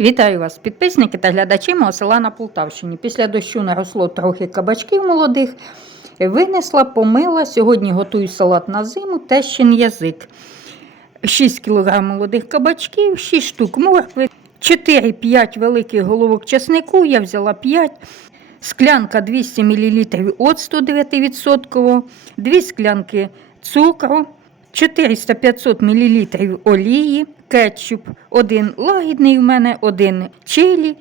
Вітаю вас, підписники та глядачі мого села на Полтавщині. Після дощу наросло трохи кабачків молодих. Винесла, помила. Сьогодні готую салат на зиму, тещин язик. 6 кг молодих кабачків, 6 штук моркви, 4-5 великих головок чеснику, я взяла 5. Склянка 200 мл оцту 9%, 2 склянки цукру, 400-500 мл олії, кетчуп, один лагідний у мене, один чилі,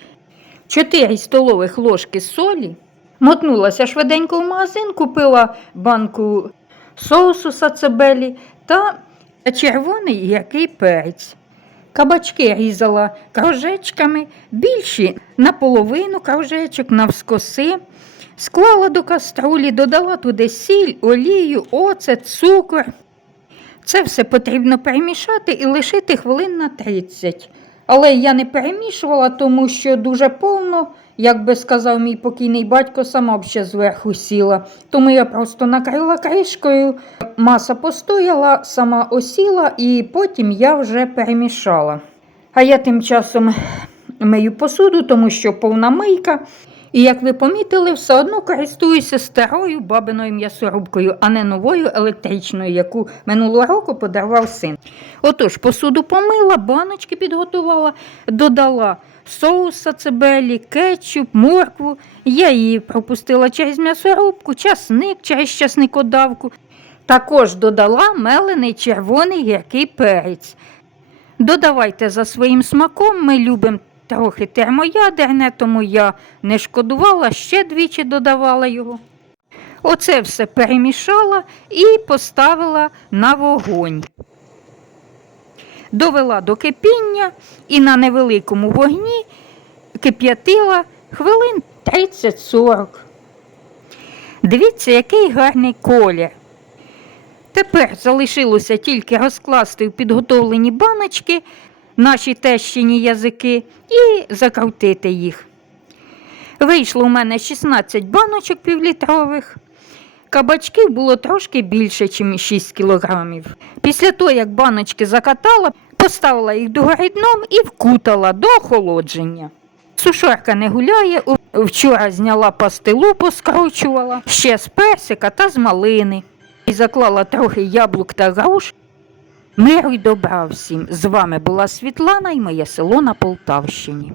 4 столових ложки солі. Мотнулася швиденько в магазин, купила банку соусу сацебелі та червоний який перець. Кабачки різала кружечками, більші наполовину кружечок, навскоси. Склала до каструлі, додала туди сіль, олію, оцет, цукор. Це все потрібно перемішати і лишити хвилин на 30. Але я не перемішувала, тому що дуже повно, як би сказав мій покійний батько, сама б ще зверху сіла. Тому я просто накрила кришкою, маса постояла, сама осіла, і потім я вже перемішала. А я тим часом мию посуду, тому що повна мийка. І як ви помітили, все одно користуюся старою бабиною м'ясорубкою, а не новою електричною, яку минулого року подарував син. Отож, посуду помила, баночки підготувала, додала соус сацебелі, кетчуп, моркву. Я її пропустила через м'ясорубку, часник через часникодавку. Також додала мелений червоний гіркий перець. Додавайте за своїм смаком, ми любимо трохи термоядерне, тому я не шкодувала, ще двічі додавала його. Оце все перемішала і поставила на вогонь. Довела до кипіння і на невеликому вогні кип'ятила хвилин 30-40. Дивіться, який гарний колір. Тепер залишилося тільки розкласти в підготовлені баночки наші тещині язики і закрутити їх. Вийшло у мене 16 баночок півлітрових. Кабачків було трошки більше, ніж 6 кілограмів. Після того, як баночки закатала, поставила їх догори дном і вкутала до охолодження. Сушарка не гуляє, вчора зняла пастилу, поскручувала, ще з персика та з малини. І заклала трохи яблук та груш. Миру й добра всім. З вами була Світлана і моє село на Полтавщині.